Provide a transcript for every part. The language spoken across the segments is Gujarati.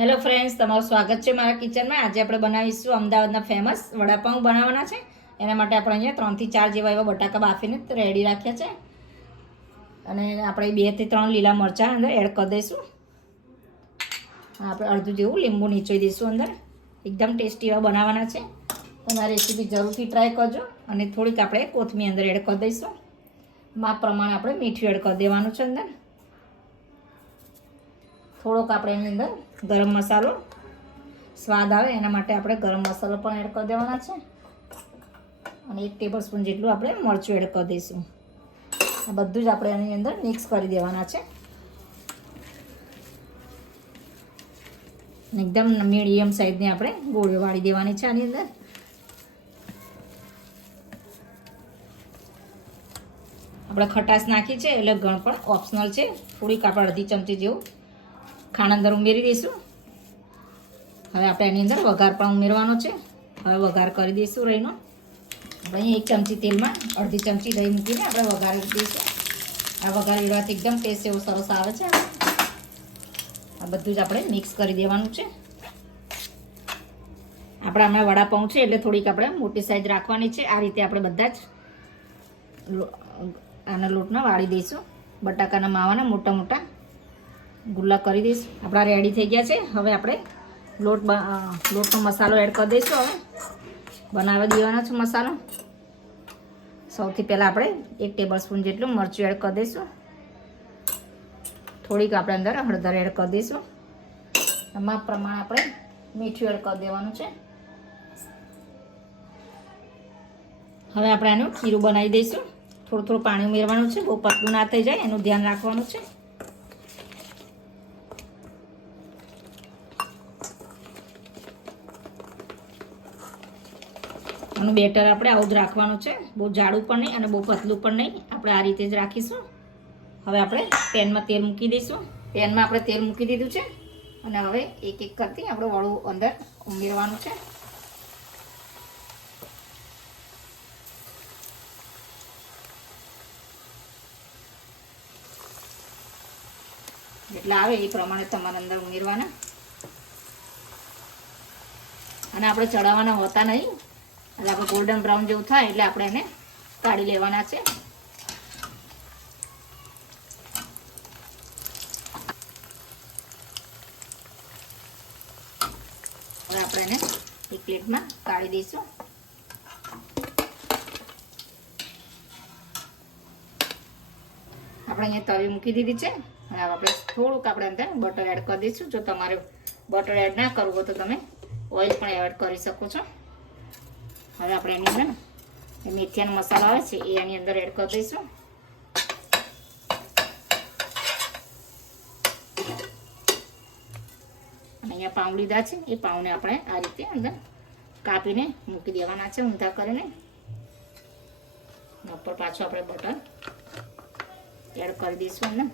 હેલો ફ્રેન્ડ્સ તમારું સ્વાગત છે મારા કિચનમાં. આજે આપણે બનાવીશું અમદાવાદના ફેમસ વડાપાઉં બનાવવાના છે. એના માટે આપણે અહીંયા ત્રણથી ચાર જેવા એવા બટાકા બાફીને રેડી રાખ્યા છે. અને આપણે બેથી ત્રણ લીલા મરચાં અંદર એડ કરી દઈશું. આપણે અડધું જેવું લીંબુ નીચોઈ દઈશું અંદર. એકદમ ટેસ્ટી એવા બનાવવાના છે. તમારી રેસીપી જરૂરથી ટ્રાય કરજો. અને થોડીક આપણે કોથમીર અંદર એડ કરી દઈશું. માપ પ્રમાણે આપણે મીઠું એડ કરી દેવાનું છે અંદર. થોડોક આપણે એની અંદર ગરમ મસાલો સ્વાદ આવે, એના માટે આપણે ગરમ મસાલો પણ એડ કરી દેવાના છે. અને એક ટેબલ સ્પૂન જેટલું આપણે મરચું એડ કરી દઈશું. આ બધું જ આપણે એની અંદર મિક્સ કરી દેવાના છે. એકદમ મીડિયમ સાઈઝની આપણે ગોળીઓ વાળી દેવાની છે આની અંદર. આપણે ખટાશ નાખી છે, એટલે ગણ પણ ઓપ્શનલ છે. થોડીક આપણે અડધી ચમચી જેવું ખાંડ અંદર ઉમેરી દઈશું હવે આપણે એની અંદર વઘાર પણ ઉમેરવાનો છે. હવે વઘાર કરી દઈશું રહીનો અહીં એક ચમચી તેલમાં અડધી ચમચી દહીં મૂકીને આપણે વઘારી દઈશું. આ વઘાર લેવાથી એકદમ ટેસ્ટ એવો સરસ આવે છે. આ બધું જ આપણે મિક્સ કરી દેવાનું છે. આપણે હમણાં વડાપાઉં છે એટલે થોડીક આપણે મોટી સાઈઝ રાખવાની છે. આ રીતે આપણે બધા જ આના લોટને વાળી દઈશું. બટાકાના માવાના મોટા મોટા. ગુલ્લા કરી દઈશું. આપણા રેડી થઈ ગયા છે. હવે આપણે લોટ લોટનો મસાલો એડ કરી દઈશું હવે. બનાવી દેવાનો છે મસાલો. સૌથી પહેલાં આપણે એક ટેબલ સ્પૂન જેટલું મરચું એડ કરી દઈશું. થોડીક આપણે અંદર હળદર એડ કરી દઈશું. એમાં પ્રમાણે આપણે મીઠું એડ કરી દેવાનું છે. હવે આપણે આનું ખીરું બનાવી દઈશું. થોડું થોડું પાણી ઉમેરવાનું છે. બહુ પતલું ના થઈ જાય, એનું ધ્યાન રાખવાનું છે. આનું બેટર આપણે આવું જ રાખવાનું છે. બહુ જાડું પણ નહીં અને બહુ પતલું પણ નહીં. આપણે આ રીતે જ રાખીશું. હવે આપણે પેનમાં તેલ મૂકી દઈશું. પેનમાં આપણે તેલ મૂકી દીધું છે. અને હવે એક એક કરતી આપણે વળું અંદર ઉમેરવાનું છે. જેટલા આવે એ પ્રમાણે તમારે અંદર ઉમેરવાના. અને આપણે ચડાવવાના હોતા નહીં. એટલે આપણે ગોલ્ડન બ્રાઉન જેવું થાય એટલે આપણે એને કાઢી લેવાના છે. હવે આપણે એને એક પ્લેટમાં કાઢી દઈશું. આપણે અહીંયા તવી મૂકી દીધી છે. અને આપણે થોડુંક આપણે અંદર બટર એડ કરી દઈશું. જો તમારે બટર એડ ના કરવું હોય તો તમે ઓઇલ પણ એડ કરી શકો છો. હવે આપણે એની અંદર એ મેથીયાનો મસાલો આવે છે, એ એની અંદર એડ કરી દઈશું. અને અહીંયા પાઉં લીધા છે, એ પાઉંને આપણે આ રીતે અંદર કાપીને મૂકી દેવાના છે, ઊંધા કરીને. ઉપર પાછું આપણે બટર એડ કરી દઈશું અંદર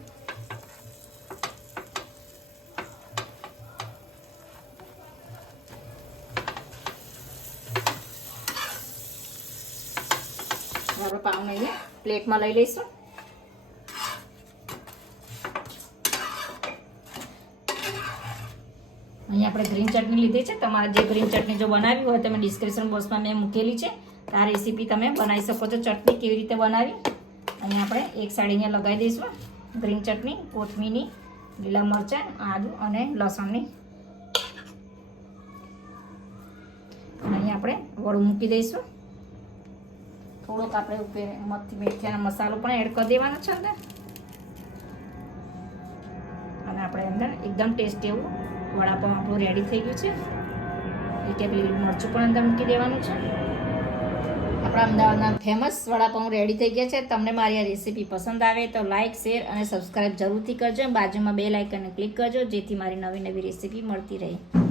આપણે પાઉને અહીંયા પ્લેટમાં લઈ લઈશું. અહીંયા આપણે ગ્રીન ચટણી લીધી છે. તમારે જે ગ્રીન ચટણી જો બનાવી હોય તમે ડિસ્ક્રિપ્શન બોક્સમાં મેં મૂકેલી છે. આ રેસીપી તમે બનાવી શકો છો. ચટણી કેવી રીતે બનાવી? અને આપણે એક સાઈડ અહીંયા લગાવી દઈશું. ગ્રીન ચટણી કોથમીની લીલા મરચાં, આદુ અને લસણની. અહીંયા આપણે વડું મૂકી દઈશું. થોડોક આપણે મથી મેથીયાનો મસાલો પણ એડ કરી દેવાનો છે અંદર. અને આપણે અંદર એકદમ ટેસ્ટી એવું વડાપાઉં આપણું રેડી થઈ ગયું છે. એક લીલું મરચું પણ અંદર મૂકી દેવાનું છે. આપણા અમદાવાદના ફેમસ વડાપાઉં રેડી થઈ ગયા છે. તમને મારી આ રેસીપી પસંદ આવે તો લાઇક શેર અને સબસ્ક્રાઈબ જરૂરથી કરજો. બાજુમાં બે લાઇકનને ક્લિક કરજો જેથી મારી નવી નવી રેસીપી મળતી રહે.